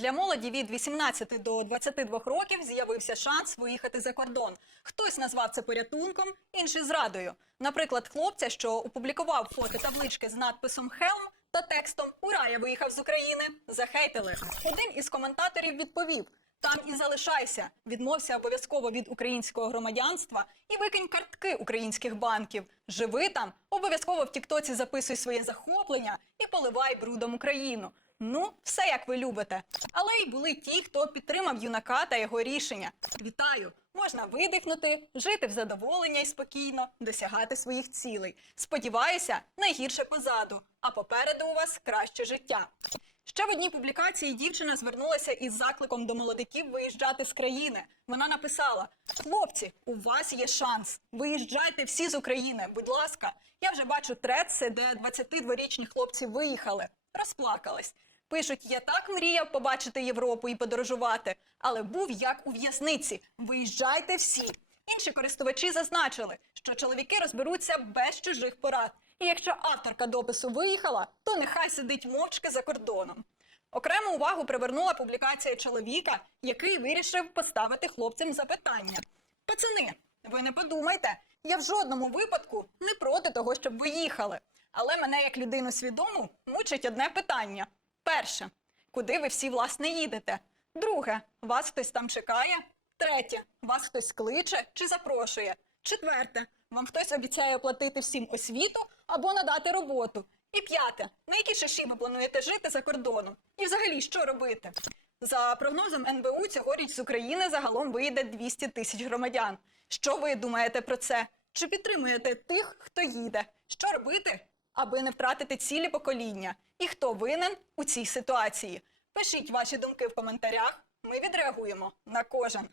Для молоді від 18 до 22 років з'явився шанс виїхати за кордон. Хтось назвав це порятунком, інший зрадою. Наприклад, хлопця, що опублікував фото таблички з надписом Хелм та текстом Ура, я виїхав з України, захейтили. Один із коментаторів відповів: там і залишайся. Відмовся обов'язково від українського громадянства і викинь картки українських банків. Живи там, обов'язково в Тіктоці записуй своє захоплення і поливай брудом Україну. Ну, все як ви любите. Але й були ті, хто підтримав юнака та його рішення. Вітаю! Можна видихнути, жити в задоволення і спокійно, досягати своїх цілей. Сподіваюся, найгірше позаду, а попереду у вас краще життя. Ще в одній публікації дівчина звернулася із закликом до молодиків виїжджати з країни. Вона написала: Хлопці, у вас є шанс. Виїжджайте всі з України, будь ласка. Я вже бачу треци, де 22-річні хлопці виїхали, розплакались. Пишуть, я так мріяв побачити Європу і подорожувати, але був як у в'язниці. Виїжджайте всі. Інші користувачі зазначили, що чоловіки розберуться без чужих порад. І якщо авторка допису виїхала, то нехай сидить мовчки за кордоном. Окрему увагу привернула публікація чоловіка, який вирішив поставити хлопцям запитання. Пацани, ви не подумайте, я в жодному випадку не проти того, щоб ви їхали. Але мене, як людину свідому, мучить одне питання: перше, куди ви всі власне їдете? Друге, вас хтось там чекає? Третє, вас хтось кличе чи запрошує? Четверте, вам хтось обіцяє оплатити всім освіту або надати роботу. І п'яте, на які шиші ви плануєте жити за кордоном? І взагалі, що робити? За прогнозом НБУ, цьогоріч з України загалом вийде 200 тисяч громадян. Що ви думаєте про це? Чи підтримуєте тих, хто їде? Що робити, аби не втратити цілі покоління? І хто винен у цій ситуації? Пишіть ваші думки в коментарях. Ми відреагуємо на кожен.